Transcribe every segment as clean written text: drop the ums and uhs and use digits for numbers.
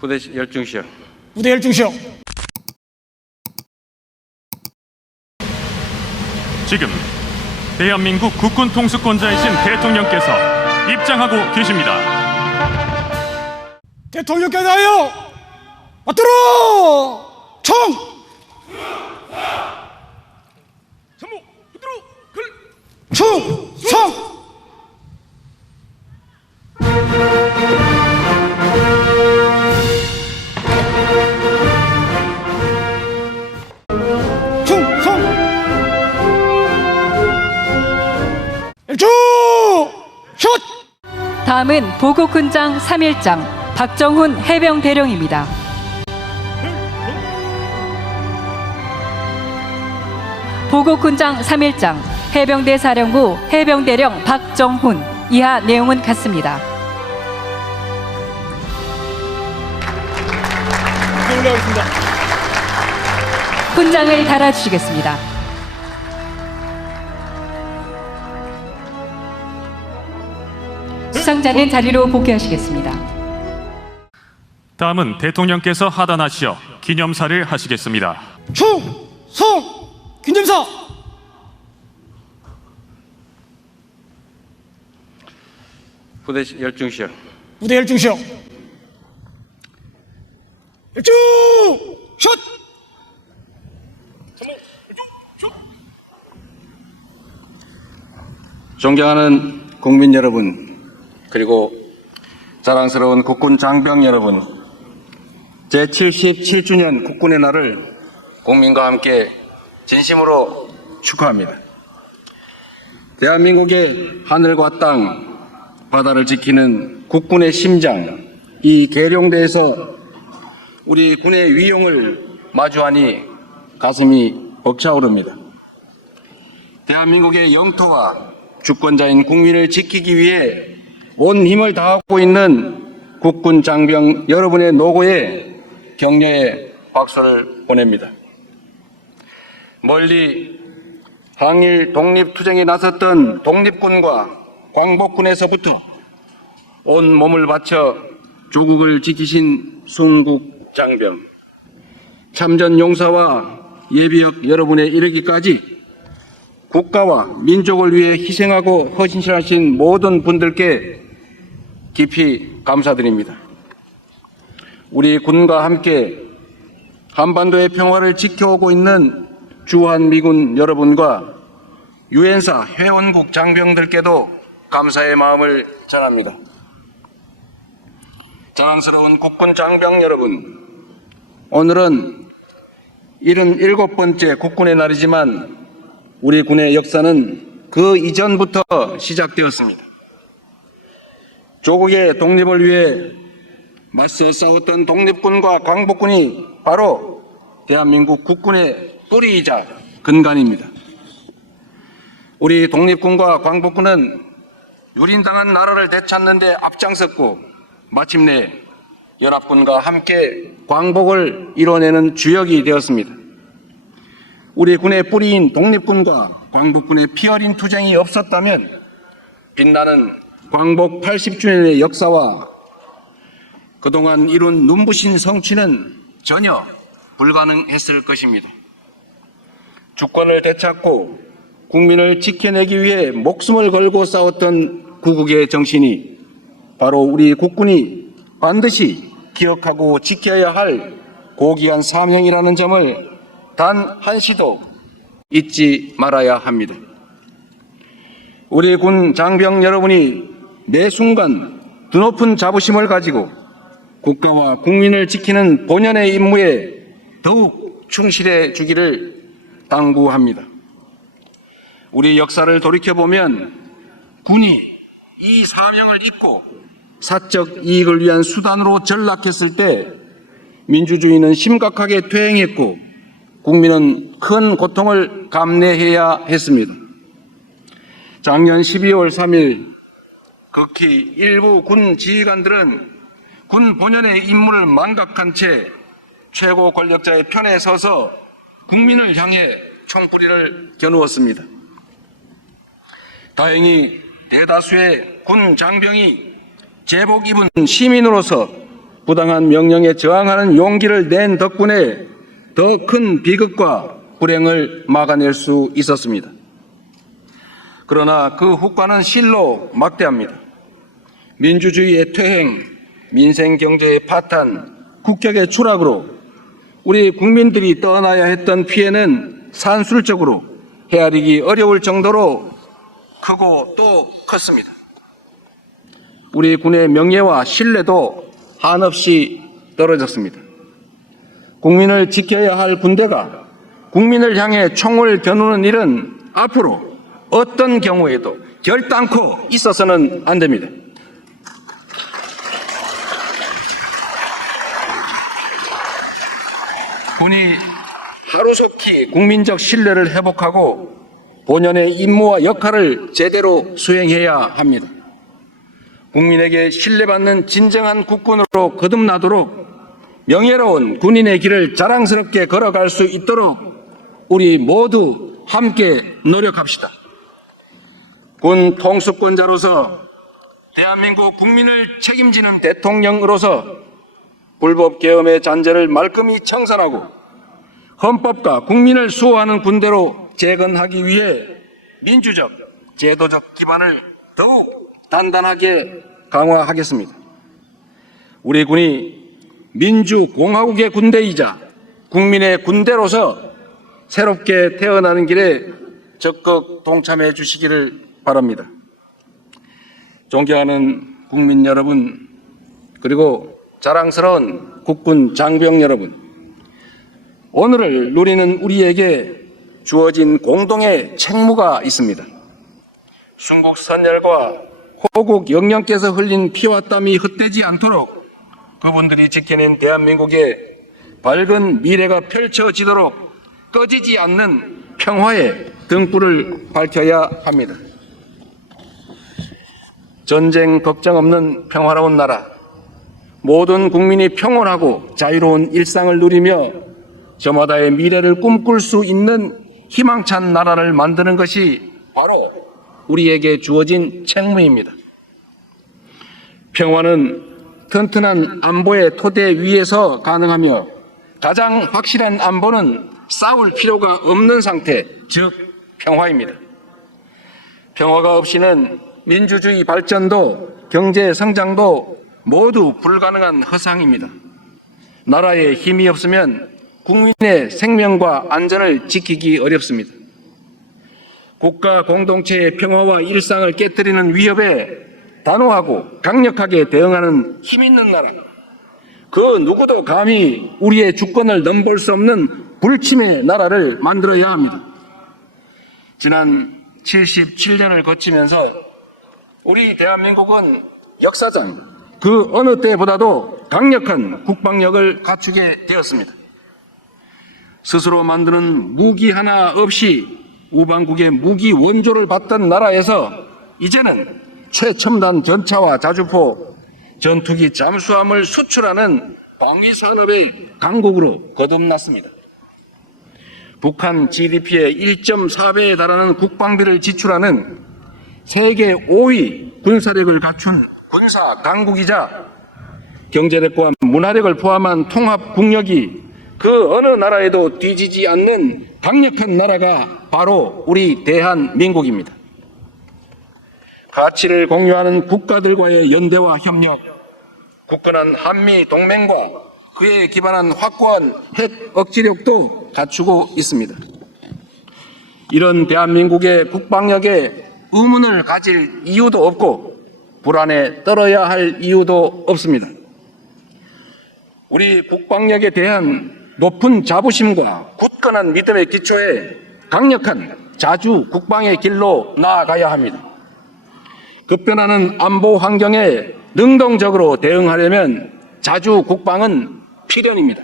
부대 열중시요. 부대 열중시요. 지금 대한민국 국군 통수권자이신 대통령께서 입장하고 계십니다. 대통령께 대하여 받들어 총! 전부 붙들어 글! 충성! 충성! 일주 슛! 다음은 보국훈장 3일장 박정훈 해병대령입니다. 보국훈장 3일장 해병대 사령부 해병대령 박정훈. 이하 내용은 같습니다. 올라가겠습니다. 훈장을 달아주시겠습니다. 수상자는 자리로 복귀하시겠습니다. 다음은 대통령께서 하단하시어 기념사를 하시겠습니다. 충성! 기념사! 부대 열중시요. 부대 열중시요. 일주 슛! 존경하는 국민 여러분, 그리고 자랑스러운 국군 장병 여러분, 제77주년 국군의 날을 국민과 함께 진심으로 축하합니다. 대한민국의 하늘과 땅, 바다를 지키는 국군의 심장, 이 계룡대에서 우리 군의 위용을 마주하니 가슴이 벅차오릅니다. 대한민국의 영토와 주권자인 국민을 지키기 위해 온 힘을 다하고 있는 국군 장병 여러분의 노고에 격려의 박수를 보냅니다. 멀리 항일 독립투쟁에 나섰던 독립군과 광복군에서부터 온 몸을 바쳐 조국을 지키신 순국 장병, 참전 용사와 예비역 여러분에 이르기까지 국가와 민족을 위해 희생하고 헌신하신 모든 분들께 깊이 감사드립니다. 우리 군과 함께 한반도의 평화를 지켜오고 있는 주한미군 여러분과 유엔사 회원국 장병들께도 감사의 마음을 전합니다. 자랑스러운 국군 장병 여러분, 오늘은 77번째 국군의 날이지만 우리 군의 역사는 그 이전부터 시작되었습니다. 조국의 독립을 위해 맞서 싸웠던 독립군과 광복군이 바로 대한민국 국군의 뿌리이자 근간입니다. 우리 독립군과 광복군은 유린당한 나라를 되찾는 데 앞장섰고 마침내 연합군과 함께 광복을 이뤄내는 주역이 되었습니다. 우리 군의 뿌리인 독립군과 광복군의 피어린 투쟁이 없었다면 빛나는 광복 80주년의 역사와 그동안 이룬 눈부신 성취는 전혀 불가능했을 것입니다. 주권을 되찾고 국민을 지켜내기 위해 목숨을 걸고 싸웠던 구국의 정신이 바로 우리 국군이 반드시 기억하고 지켜야 할 고귀한 사명이라는 점을 단 한시도 잊지 말아야 합니다. 우리 군 장병 여러분이 매 순간 드높은 자부심을 가지고 국가와 국민을 지키는 본연의 임무에 더욱 충실해 주기를 당부합니다. 우리 역사를 돌이켜보면 군이 이 사명을 잊고 사적 이익을 위한 수단으로 전락했을 때 민주주의는 심각하게 퇴행했고 국민은 큰 고통을 감내해야 했습니다. 작년 12월 3일 극히 일부 군 지휘관들은 군 본연의 임무를 망각한 채 최고 권력자의 편에 서서 국민을 향해 총구리를 겨누었습니다. 다행히 대다수의 군 장병이 제복 입은 시민으로서 부당한 명령에 저항하는 용기를 낸 덕분에 더 큰 비극과 불행을 막아낼 수 있었습니다. 그러나 그 후과는 실로 막대합니다. 민주주의의 퇴행, 민생 경제의 파탄, 국격의 추락으로 우리 국민들이 떠나야 했던 피해는 산술적으로 헤아리기 어려울 정도로 크고 또 컸습니다. 우리 군의 명예와 신뢰도 한없이 떨어졌습니다. 국민을 지켜야 할 군대가 국민을 향해 총을 겨누는 일은 앞으로 어떤 경우에도 결단코 있어서는 안 됩니다. 군이 하루속히 국민적 신뢰를 회복하고 본연의 임무와 역할을 제대로 수행해야 합니다. 국민에게 신뢰받는 진정한 국군으로 거듭나도록 명예로운 군인의 길을 자랑스럽게 걸어갈 수 있도록 우리 모두 함께 노력합시다. 군 통수권자로서 대한민국 국민을 책임지는 대통령으로서 불법 계엄의 잔재를 말끔히 청산하고 헌법과 국민을 수호하는 군대로 재건하기 위해 민주적, 제도적 기반을 더욱 단단하게 강화하겠습니다. 우리 군이 민주공화국의 군대이자 국민의 군대로서 새롭게 태어나는 길에 적극 동참해 주시기를 바랍니다. 존경하는 국민 여러분, 그리고 자랑스러운 국군 장병 여러분, 오늘을 누리는 우리에게 주어진 공동의 책무가 있습니다. 순국 선열과 호국 영령께서 흘린 피와 땀이 헛되지 않도록 그분들이 지켜낸 대한민국의 밝은 미래가 펼쳐지도록 꺼지지 않는 평화의 등불을 밝혀야 합니다. 전쟁 걱정 없는 평화로운 나라, 모든 국민이 평온하고 자유로운 일상을 누리며 저마다의 미래를 꿈꿀 수 있는 희망찬 나라를 만드는 것이 바로 우리에게 주어진 책무입니다. 평화는 튼튼한 안보의 토대 위에서 가능하며 가장 확실한 안보는 싸울 필요가 없는 상태, 즉 평화입니다. 평화가 없이는 민주주의 발전도 경제 성장도 모두 불가능한 허상입니다. 나라에 힘이 없으면 국민의 생명과 안전을 지키기 어렵습니다. 국가 공동체의 평화와 일상을 깨뜨리는 위협에 단호하고 강력하게 대응하는 힘 있는 나라, 그 누구도 감히 우리의 주권을 넘볼 수 없는 불침의 나라를 만들어야 합니다. 지난 77년을 거치면서 우리 대한민국은 역사상 그 어느 때보다도 강력한 국방력을 갖추게 되었습니다. 스스로 만드는 무기 하나 없이 우방국의 무기 원조를 받던 나라에서 이제는 최첨단 전차와 자주포, 전투기 잠수함을 수출하는 방위산업의 강국으로 거듭났습니다. 북한 GDP의 1.4배에 달하는 국방비를 지출하는 세계 5위 군사력을 갖춘 군사 강국이자 경제력과 문화력을 포함한 통합 국력이 그 어느 나라에도 뒤지지 않는 강력한 나라가 바로 우리 대한민국입니다. 가치를 공유하는 국가들과의 연대와 협력, 굳건한 한미 동맹과 그에 기반한 확고한 핵 억지력도 갖추고 있습니다. 이런 대한민국의 국방력에 의문을 가질 이유도 없고 불안에 떨어야 할 이유도 없습니다. 우리 국방력에 대한 높은 자부심과 굳건한 믿음의 기초에 강력한 자주 국방의 길로 나아가야 합니다. 급변하는 안보 환경에 능동적으로 대응하려면 자주 국방은 필연입니다.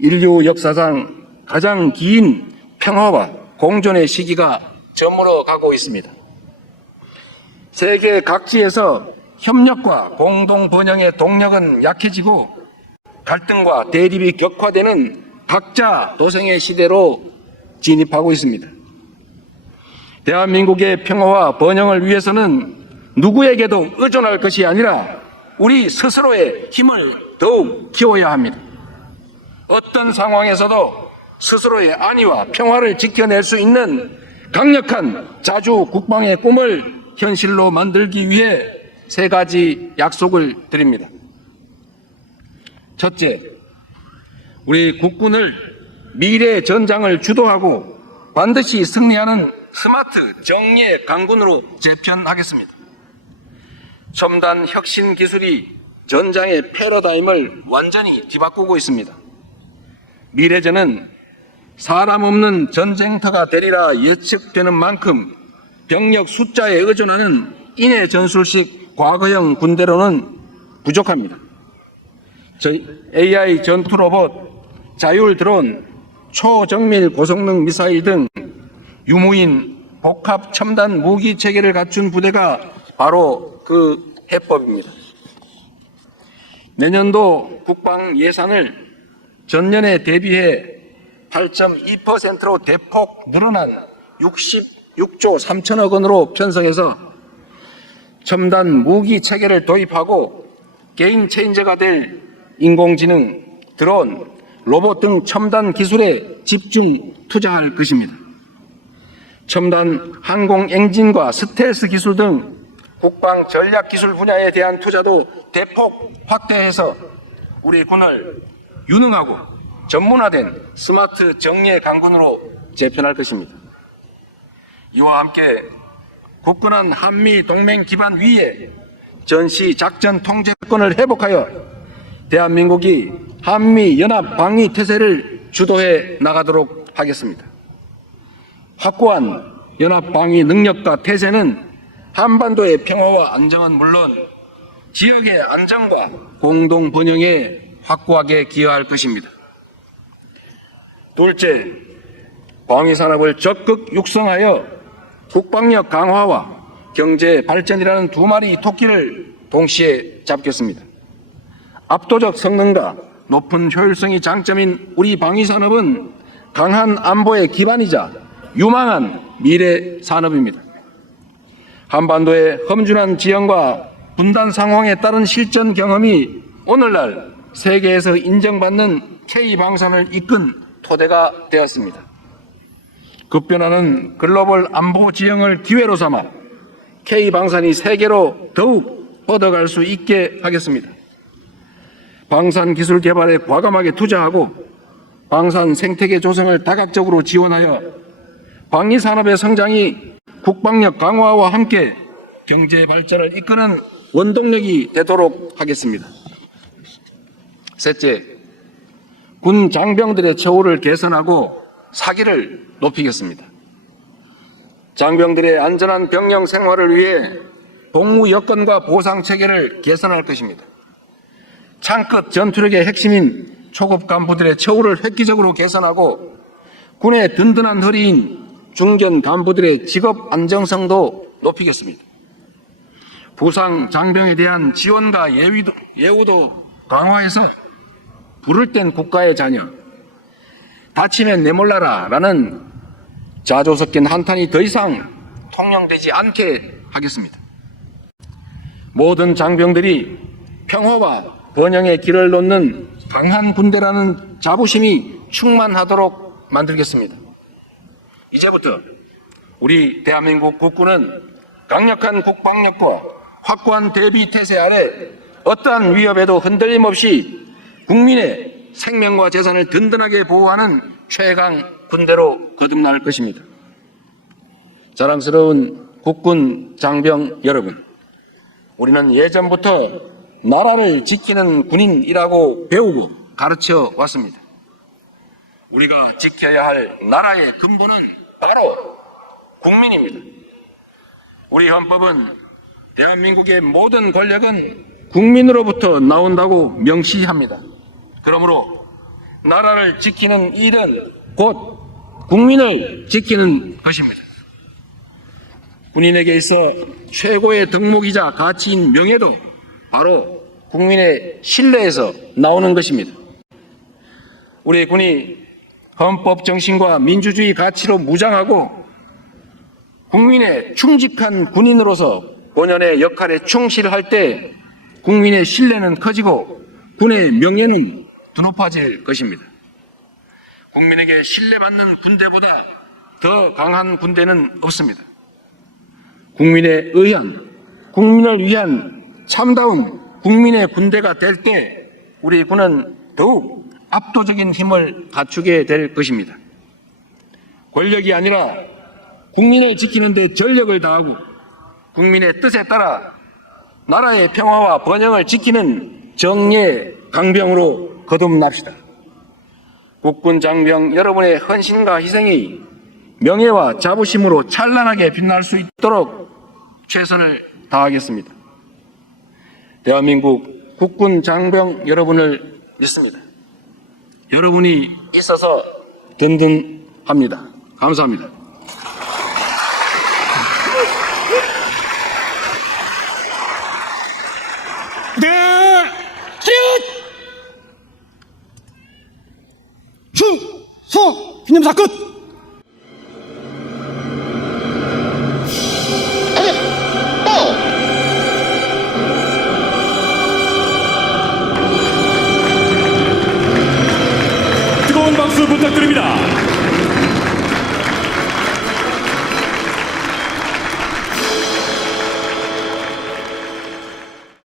인류 역사상 가장 긴 평화와 공존의 시기가 저물어 가고 있습니다. 세계 각지에서 협력과 공동 번영의 동력은 약해지고 갈등과 대립이 격화되는 각자 도생의 시대로 진입하고 있습니다. 대한민국의 평화와 번영을 위해서는 누구에게도 의존할 것이 아니라 우리 스스로의 힘을 더욱 키워야 합니다. 어떤 상황에서도 스스로의 안위와 평화를 지켜낼 수 있는 강력한 자주 국방의 꿈을 현실로 만들기 위해 3가지 약속을 드립니다. 첫째, 우리 국군을 미래 전장을 주도하고 반드시 승리하는 스마트 정예 강군으로 재편하겠습니다. 첨단 혁신 기술이 전장의 패러다임을 완전히 뒤바꾸고 있습니다. 미래전은 사람 없는 전쟁터가 되리라 예측되는 만큼 병력 숫자에 의존하는 인해 전술식 과거형 군대로는 부족합니다. AI 전투 로봇, 자율 드론, 초정밀 고성능 미사일 등 유무인 복합 첨단 무기 체계를 갖춘 부대가 바로 그 해법입니다. 내년도 국방 예산을 전년에 대비해 8.2%로 대폭 늘어난 66조 3천억 원으로 편성해서 첨단 무기 체계를 도입하고 게임 체인저가 될 인공지능, 드론, 로봇 등 첨단 기술에 집중 투자할 것입니다. 첨단 항공 엔진과 스텔스 기술 등 국방 전략 기술 분야에 대한 투자도 대폭 확대해서 우리 군을 유능하고 전문화된 스마트 정예 강군으로 재편할 것입니다. 이와 함께 굳건한 한미 동맹 기반 위에 전시 작전 통제권을 회복하여 대한민국이 한미 연합 방위 태세를 주도해 나가도록 하겠습니다. 확고한 연합 방위 능력과 태세는 한반도의 평화와 안정은 물론 지역의 안정과 공동 번영에 확고하게 기여할 것입니다. 둘째, 방위산업을 적극 육성하여 국방력 강화와 경제 발전이라는 2마리 토끼를 동시에 잡겠습니다. 압도적 성능과 높은 효율성이 장점인 우리 방위산업은 강한 안보의 기반이자 유망한 미래 산업입니다. 한반도의 험준한 지형과 분단 상황에 따른 실전 경험이 오늘날 세계에서 인정받는 K방산을 이끈 토대가 되었습니다. 급변하는 글로벌 안보 지형을 기회로 삼아 K방산이 세계로 더욱 뻗어갈 수 있게 하겠습니다. 방산 기술 개발에 과감하게 투자하고 방산 생태계 조성을 다각적으로 지원하여 방위 산업의 성장이 국방력 강화와 함께 경제 발전을 이끄는 원동력이 되도록 하겠습니다. 셋째, 군 장병들의 처우를 개선하고 사기를 높이겠습니다. 장병들의 안전한 병영 생활을 위해 복무 여건과 보상 체계를 개선할 것입니다. 창끝 전투력의 핵심인 초급 간부들의 처우를 획기적으로 개선하고 군의 든든한 허리인 중견 간부들의 직업 안정성도 높이겠습니다. 부상 장병에 대한 지원과 예우도 강화해서 부를 땐 국가의 자녀, 다치면 내몰라라 라는 자조 섞인 한탄이 더 이상 통용되지 않게 하겠습니다. 모든 장병들이 평화와 번영의 길을 놓는 강한 군대라는 자부심이 충만하도록 만들겠습니다. 이제부터 우리 대한민국 국군은 강력한 국방력과 확고한 대비 태세 아래 어떠한 위협에도 흔들림 없이 국민의 생명과 재산을 든든하게 보호하는 최강 군대로 거듭날 것입니다. 자랑스러운 국군 장병 여러분, 우리는 예전부터 나라를 지키는 군인이라고 배우고 가르쳐 왔습니다. 우리가 지켜야 할 나라의 근본은 바로 국민입니다. 우리 헌법은 대한민국의 모든 권력은 국민으로부터 나온다고 명시합니다. 그러므로 나라를 지키는 일은 곧 국민을 지키는 것입니다. 군인에게 있어 최고의 덕목이자 가치인 명예도 바로 국민의 신뢰에서 나오는 것입니다. 우리 군이 헌법 정신과 민주주의 가치로 무장하고 국민의 충직한 군인으로서 본연의 역할에 충실할 때 국민의 신뢰는 커지고 군의 명예는 더 높아질 것입니다. 국민에게 신뢰받는 군대보다 더 강한 군대는 없습니다. 국민에 의한, 국민을 위한 참다운 국민의 군대가 될 때 우리 군은 더욱 압도적인 힘을 갖추게 될 것입니다. 권력이 아니라 국민을 지키는 데 전력을 다하고 국민의 뜻에 따라 나라의 평화와 번영을 지키는 정예 강병으로 거듭납시다. 국군 장병 여러분의 헌신과 희생이 명예와 자부심으로 찬란하게 빛날 수 있도록 최선을 다하겠습니다. 대한민국 국군 장병 여러분을 믿습니다. 여러분이 있어서 든든합니다. 감사합니다. 부대 차렷! 충성 기념사 끝!